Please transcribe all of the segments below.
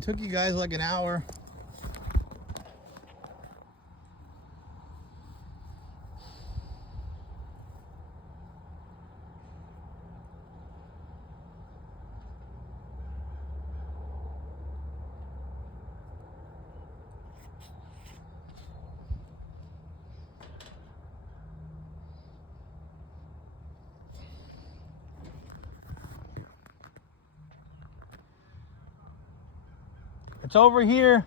It took you guys like an hour. It's over here.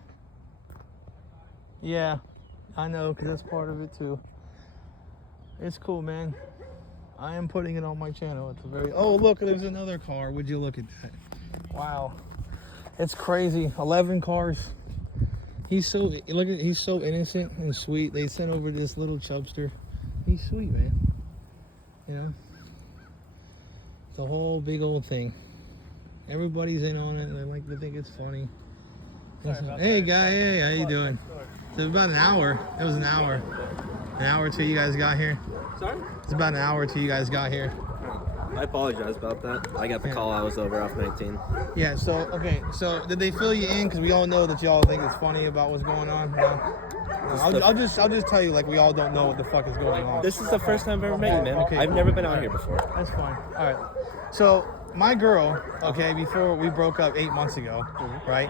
Yeah, I know, because that's part of it too. It's cool, man. I am putting it on my channel. It's a very... Oh, look, there's another car. Would you look at that? Wow. It's crazy. 11 cars. He's so... Look at... He's so innocent and sweet. They sent over this little chubster. He's sweet, man. You know? It's a whole big old thing. Everybody's in on it. They like to think it's funny. Hey, guy. Hey, how you doing? So about an hour. It was an hour. An hour till you guys got here. Sorry? It's about an hour till you guys got here. I apologize about that. I got the call I was over off 19. Yeah, so, okay. So, did they fill you in? Because we all know that y'all think it's funny about what's going on. No? I'll just tell you, like, we all don't know what the fuck is going on. This is the first time I've ever met you, man. Okay. I've never been out here before. That's fine. All right. So, my girl, okay, before we broke up 8 months ago, right?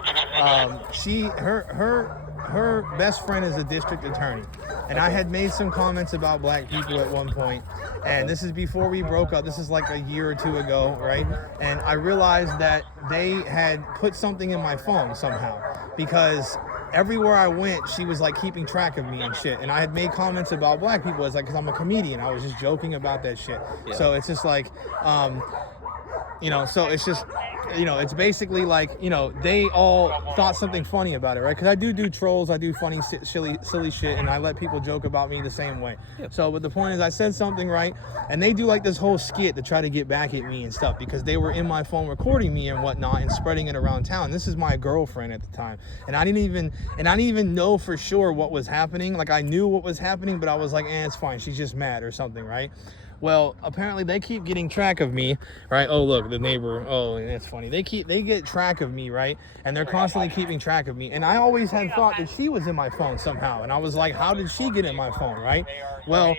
Her best friend is a district attorney, and I had made some comments about black people at one point, and this is before we broke up. This is like a year or two ago, right? And I realized that they had put something in my phone somehow, because everywhere I went, she was like keeping track of me and shit. And I had made comments about black people. It's like, because I'm a comedian, I was just joking about that shit. Yeah. So it's just like, you know, so it's just, you know, it's basically like, you know, they all thought something funny about it, right? Because I do trolls, I do funny, silly shit, and I let people joke about me the same way. Yep. So, but the point is, I said something, right? And they do like this whole skit to try to get back at me and stuff, because they were in my phone recording me and whatnot and spreading it around town. This is my girlfriend at the time, and I didn't even know for sure what was happening. Like, I knew what was happening, but I was like, it's fine. She's just mad or something, right? Well, apparently they keep getting track of me, right? Oh, look, the neighbor. Oh, that's funny. They get track of me, right? And they're constantly keeping track of me. And I always had thought that she was in my phone somehow. And I was like, how did she get in my phone, right? Well,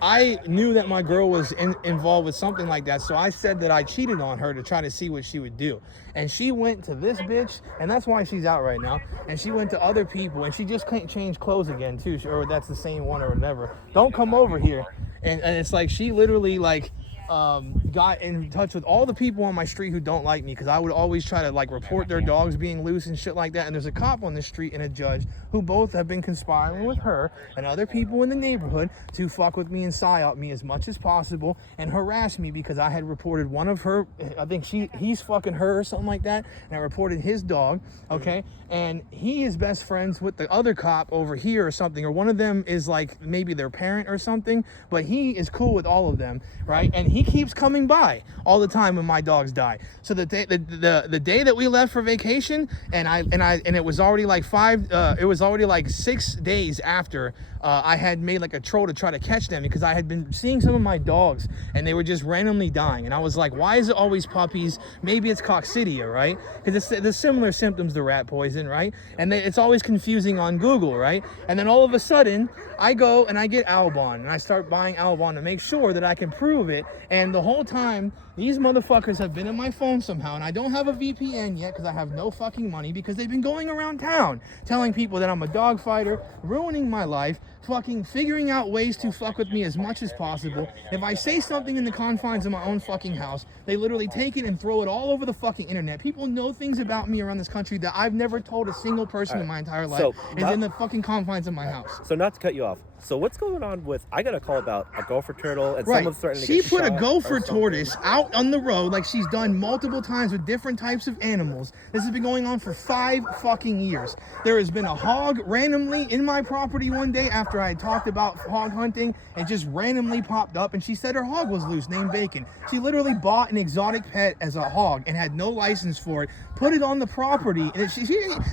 I knew that my girl was involved with something like that, so I said that I cheated on her to try to see what she would do. And she went to this bitch, and that's why she's out right now. And she went to other people, and she just can't change clothes again, too, or that's the same one or whatever. Don't come over here. And it's like she literally like got in touch with all the people on my street who don't like me, because I would always try to like report their dogs being loose and shit like that. And there's a cop on the street and a judge who both have been conspiring with her and other people in the neighborhood to fuck with me and psyop me as much as possible and harass me, because I had reported one of her, I think he's fucking her or something like that, and I reported his dog, okay? And he is best friends with the other cop over here or something, or one of them is like maybe their parent or something, but he is cool with all of them, right? And he keeps coming by all the time when my dogs die. So the day that we left for vacation, and it was already like 6 days after I had made like a troll to try to catch them, because I had been seeing some of my dogs and they were just randomly dying, and I was like, why is it always puppies? Maybe it's coccidia, right? Because it's the similar symptoms to rat poison, right? And it's always confusing on Google, right? And then all of a sudden I go and I get Albon, and I start buying Albon to make sure that I can prove it. And the whole time these motherfuckers have been in my phone somehow, and I don't have a VPN yet because I have no fucking money, because they've been going around town telling people that I'm a dog fighter, ruining my life, fucking figuring out ways to fuck with me as much as possible. If I say something in the confines of my own fucking house, they literally take it and throw it all over the fucking internet. People know things about me around this country that I've never told a single person in my entire life. So is in the fucking confines of my house. So not to cut you off, so what's going on with, I got a call about a gopher turtle and right. someone's starting to She get put a shot gopher tortoise out on the road like she's done multiple times with different types of animals. This has been going on for 5 fucking years. There has been a hog randomly in my property one day after I had talked about hog hunting, and just randomly popped up, and she said her hog was loose, named Bacon. She literally bought an exotic pet as a hog and had no license for it, put it on the property, and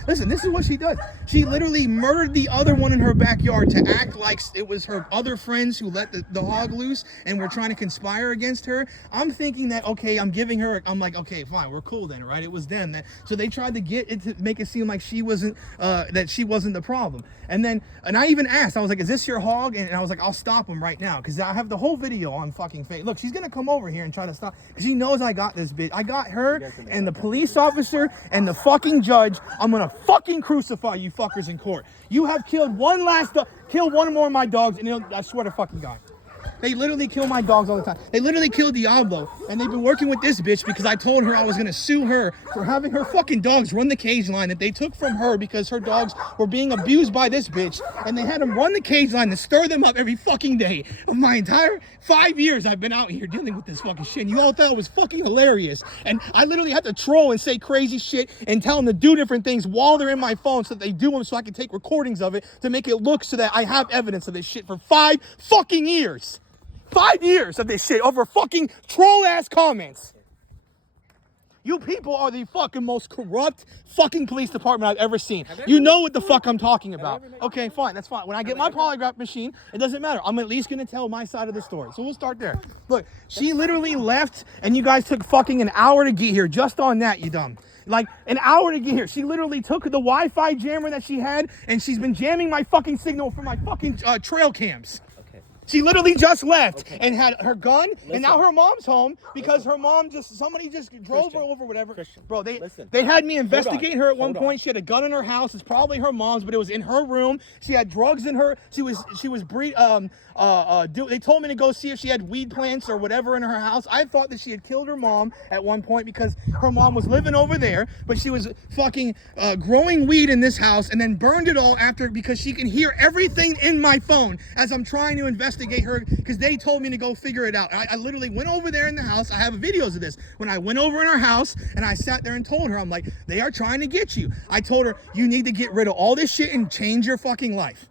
listen, this is what she does. She literally murdered the other one in her backyard to act like it was her other friends who let the hog loose and were trying to conspire against her, I'm thinking that, okay, I'm like, okay, fine, we're cool then, right? It was them. So they tried to get it to make it seem like she wasn't, that she wasn't the problem. And I even asked, I was like, is this your hog? And I was like, I'll stop him right now, because I have the whole video on fucking face. Look, she's gonna come over here and try to stop, because she knows I got this bitch. I got her and the police officer and the fucking judge. I'm gonna fucking crucify you fuckers in court. You have killed kill one more of my dogs, and I swear to fucking God. They literally kill my dogs all the time. They literally killed Diablo, and they've been working with this bitch because I told her I was gonna sue her for having her fucking dogs run the cage line that they took from her because her dogs were being abused by this bitch, and they had them run the cage line and stir them up every fucking day of my entire 5 years I've been out here dealing with this fucking shit. And you all thought it was fucking hilarious, and I literally had to troll and say crazy shit and tell them to do different things while they're in my phone so that they do them so I can take recordings of it to make it look so that I have evidence of this shit for 5 fucking years. 5 years of this shit over fucking troll ass comments. You people are the fucking most corrupt fucking police department I've ever seen. You know what the fuck I'm talking about. Okay, fine, that's fine. When I get my polygraph machine, it doesn't matter. I'm at least gonna tell my side of the story. So we'll start there. Look, she literally left and you guys took fucking an hour to get here just on that, you dumb. Like an hour to get here. She literally took the Wi-Fi jammer that she had and she's been jamming my fucking signal for my fucking trail cams. She literally just left and had her gun, and now her mom's home because her mom somebody just drove her over, whatever. Bro, they had me investigate her at one point. She had a gun in her house. It's probably her mom's, but it was in her room. She had drugs in her. They told me to go see if she had weed plants or whatever in her house. I thought that she had killed her mom at one point because her mom was living over there, but she was fucking growing weed in this house and then burned it all after because she can hear everything in my phone as I'm trying to investigate her because they told me to go figure it out. I literally went over there in the house. I have videos of this. When I went over in her house and I sat there and told her, I'm like, they are trying to get you. I told her, you need to get rid of all this shit and change your fucking life.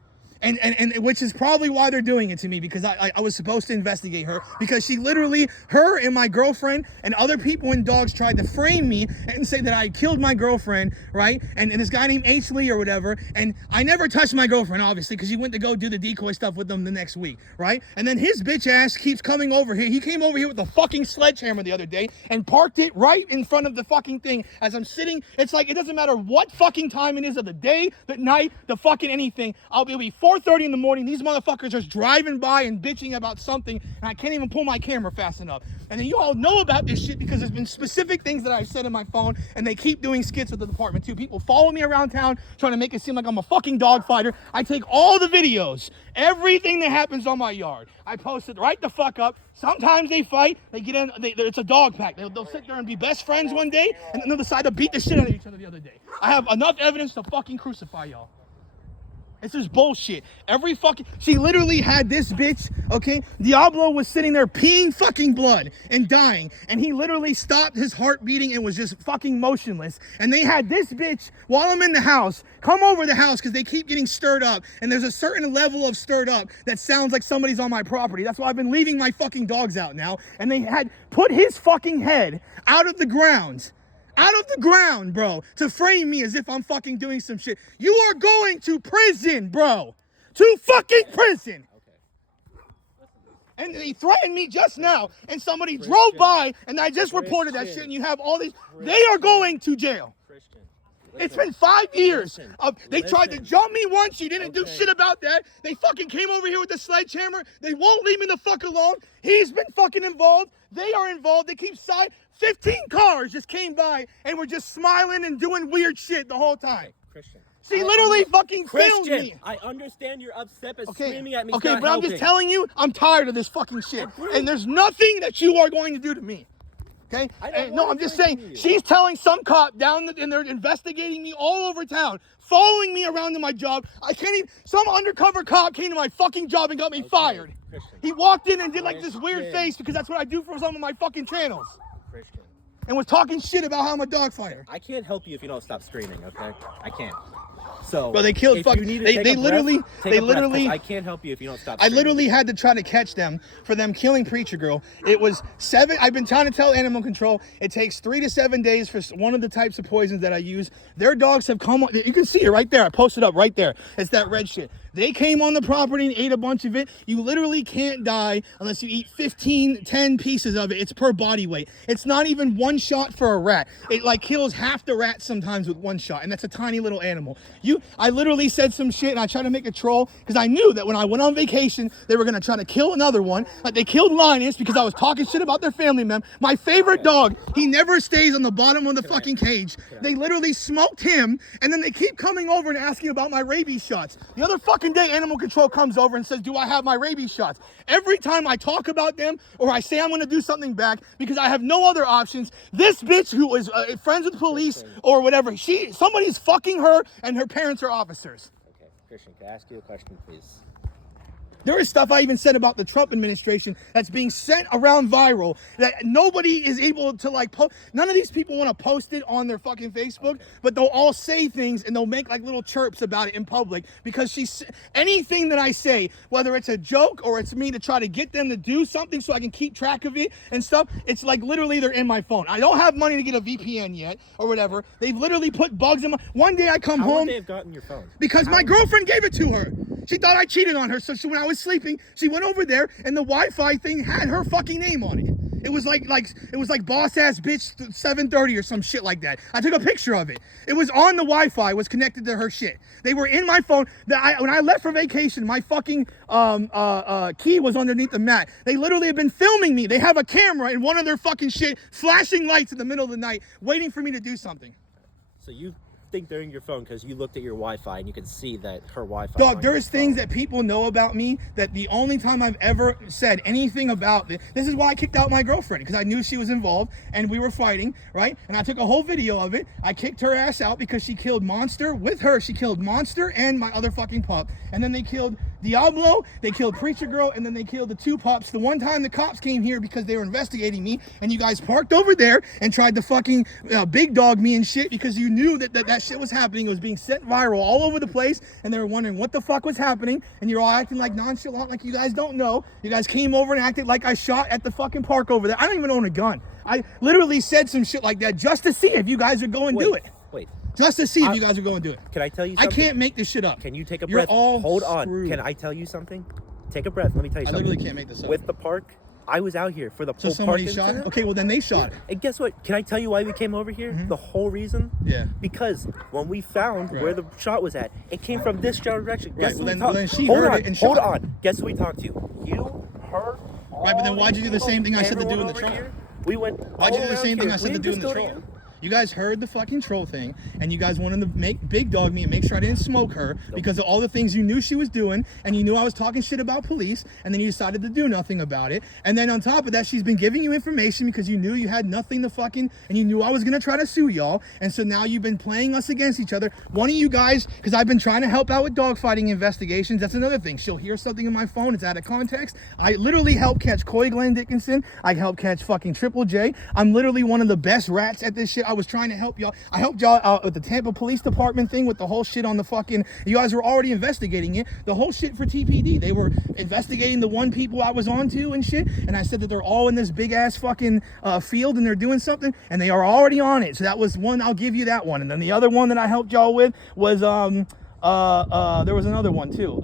And which is probably why they're doing it to me because I was supposed to investigate her because she literally, her and my girlfriend and other people and dogs tried to frame me and say that I killed my girlfriend, right? And this guy named H. Lee or whatever, and I never touched my girlfriend, obviously, because he went to go do the decoy stuff with them the next week, right? And then his bitch ass keeps coming over here. He came over here with a fucking sledgehammer the other day and parked it right in front of the fucking thing as I'm sitting. It's like, it doesn't matter what fucking time it is of the day, the night, the fucking anything. It'll be 4:30 in the morning. These motherfuckers are just driving by and bitching about something, and I can't even pull my camera fast enough. And then you all know about this shit because there's been specific things that I said in my phone, and they keep doing skits with the department too. People follow me around town trying to make it seem like I'm a fucking dog fighter. I take all the videos, everything that happens on my yard. I post it right the fuck up. Sometimes they fight. They get in. It's a dog pack. They'll sit there and be best friends one day, and then they'll decide to beat the shit out of each other the other day. I have enough evidence to fucking crucify y'all. This is bullshit. She literally had this bitch, okay? Diablo was sitting there peeing fucking blood and dying, and he literally stopped his heart beating and was just fucking motionless. And they had this bitch, while I'm in the house, come over the house because they keep getting stirred up, and there's a certain level of stirred up that sounds like somebody's on my property. That's why I've been leaving my fucking dogs out now, and they had put his fucking head out of the ground, bro, to frame me as if I'm fucking doing some shit. You are going to prison, bro. To fucking prison. And they threatened me just now, and somebody drove by, and I just reported that shit, and you have all these. They are going to jail. It's been 5 years. They tried to jump me once. You didn't do shit about that. They fucking came over here with the sledgehammer. They won't leave me the fuck alone. He's been fucking involved. They are involved. They keep 15 cars just came by and were just smiling and doing weird shit the whole time. Christian. She literally fucking filmed me. I understand you're upset, but screaming at me. Okay, but I'm just telling you, I'm tired of this fucking shit. And there's nothing that you are going to do to me. Okay? No, I'm just saying, she's telling some cop down and they're investigating me all over town, following me around to my job. Some undercover cop came to my fucking job and got me fired. Christian. He walked in and did like this weird face because that's what I do for some of my fucking channels. Christian. and was talking shit about how I'm a dog fighter. I can't help you if you don't stop screaming, okay? I can't. So, Bro, they killed if fuck. you need to They take a literally, breath, take they a breath, 'cause literally. I can't help you if you don't stop I screaming. literally had to try to catch them for them killing Preacher Girl. It was 7. I've been trying to tell animal control it takes 3 to 7 days for one of the types of poisons that I use. Their dogs have come on. You can see it right there. I posted up right there. It's that red shit. They came on the property and ate a bunch of it. You literally can't die unless you eat 10 pieces of it. It's per body weight. It's not even one shot for a rat. It like kills half the rats sometimes with one shot, and that's a tiny little animal. I literally said some shit, and I tried to make a troll because I knew that when I went on vacation, they were gonna try to kill another one. Like they killed Linus because I was talking shit about their family member. My favorite dog, he never stays on the bottom of the fucking cage. They literally smoked him, and then they keep coming over and asking about my rabies shots. The other fucking day, animal control comes over and says, do I have my rabies shots? Every time I talk about them or I say I'm going to do something back because I have no other options, this bitch who is friends with police or whatever, somebody's fucking her and her parents are officers. Okay, Christian, can I ask you a question, please? There is stuff I even said about the Trump administration that's being sent around viral that nobody is able to like post. None of these people want to post it on their fucking Facebook, but they'll all say things and they'll make like little chirps about it in public because anything that I say, whether it's a joke or it's me to try to get them to do something so I can keep track of it and stuff, it's like literally they're in my phone. I don't have money to get a VPN yet or whatever. They've literally put bugs in my. One day I come How home. would they have gotten your phone? Because my girlfriend gave it to her. She thought I cheated on her, so when I was sleeping, she went over there, and the Wi-Fi thing had her fucking name on it. It was like boss ass bitch 730 or some shit like that. I took a picture of it. It was on the Wi-Fi, was connected to her shit. They were in my phone. When I left for vacation, my fucking key was underneath the mat. They literally have been filming me. They have a camera in one of their fucking shit, flashing lights in the middle of the night, waiting for me to do something. So you think they're in your phone because you looked at your Wi-Fi and you can see that her Wi-Fi. Dog, there's things that people know about me that the only time I've ever said anything about this is why I kicked out my girlfriend, because I knew she was involved and we were fighting, right? And I took a whole video of it. I kicked her ass out because she killed Monster. With her, she killed Monster and my other fucking pup. And then they killed Diablo, they killed Preacher Girl, and then they killed the 2 pups. The one time the cops came here because they were investigating me, and you guys parked over there and tried to fucking big dog me and shit because you knew that shit was happening. It was being sent viral all over the place, and they were wondering what the fuck was happening, and you're all acting like nonchalant, like you guys don't know. You guys came over and acted like I shot at the fucking park over there. I don't even own a gun. I literally said some shit like that just to see if you guys would go and do it. Wait. Just to see if you guys would go and do it. Can I tell you something? I can't make this shit up. Can you take a You're breath? all Hold on. screwed. Can I tell you something? Take a breath. Let me tell you I something. literally can't make this up. With the park, I was out here for the So whole somebody park shot it? incident. Okay, well then they shot it. And guess what? Can I tell you why we came over here? The whole reason? Yeah. Because when we found where the shot was at, it came from this direction. Right, Guess well, who we then talked she Hold heard on, it and hold shot. on. Guess who we talked to? You, her. Right, but then why'd you do the same thing I said to do in the everyone troll? over here. We went. Why'd you do all the same around thing here. I said We to do in didn't the just go to troll? you. You guys heard the fucking troll thing, and you guys wanted to make big dog me and make sure I didn't smoke her because of all the things you knew she was doing, and you knew I was talking shit about police, and then you decided to do nothing about it. And then on top of that, she's been giving you information because you knew you had nothing to fucking, and you knew I was gonna try to sue y'all, and so now you've been playing us against each other. One of you guys, because I've been trying to help out with dogfighting investigations, that's another thing. She'll hear something in my phone, it's out of context. I literally helped catch Coy Glenn Dickinson. I helped catch fucking Triple J. I'm literally one of the best rats at this shit. I was trying to help y'all. I helped y'all with the Tampa Police Department thing with the whole shit on the fucking, you guys were already investigating it, the whole shit for TPD. They were investigating the one people I was on to and shit, and I said that they're all in this big ass fucking field and they're doing something, and they are already on it. So that was one, I'll give you that one. And then the other one that I helped y'all with was there was another one too.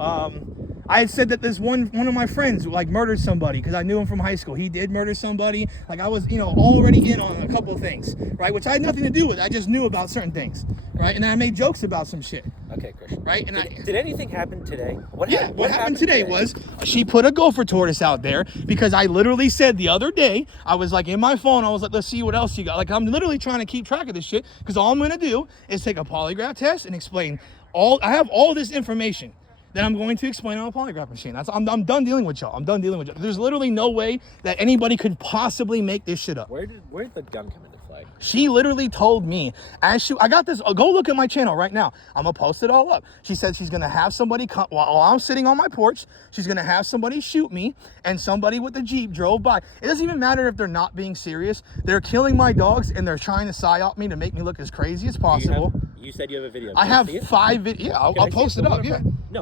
I had said that this one of my friends like murdered somebody because I knew him from high school. He did murder somebody. Like I was, already in on a couple of things, right? Which I had nothing to do with. I just knew about certain things, right? And then I made jokes about some shit. Okay, Christian. Right? And did anything happen today? What happened today was she put a gopher tortoise out there because I literally said the other day, I was like in my phone, I was like, let's see what else you got. Like I'm literally trying to keep track of this shit because all I'm gonna do is take a polygraph test and explain I have all this information. then I'm going to explain on a polygraph machine. I'm done dealing with y'all. I'm done dealing with y'all. There's literally no way that anybody could possibly make this shit up. Where did the gun come into play? She literally told me, I got this, go look at my channel right now. I'm gonna post it all up. She said she's gonna have somebody come, while I'm sitting on my porch, she's gonna have somebody shoot me, and somebody with the Jeep drove by. It doesn't even matter if they're not being serious. They're killing my dogs, and they're trying to psyop me to make me look as crazy as possible. You said you have a video. I Can have see it? 5 videos. Yeah, I'll Can I see post it up, yeah. No,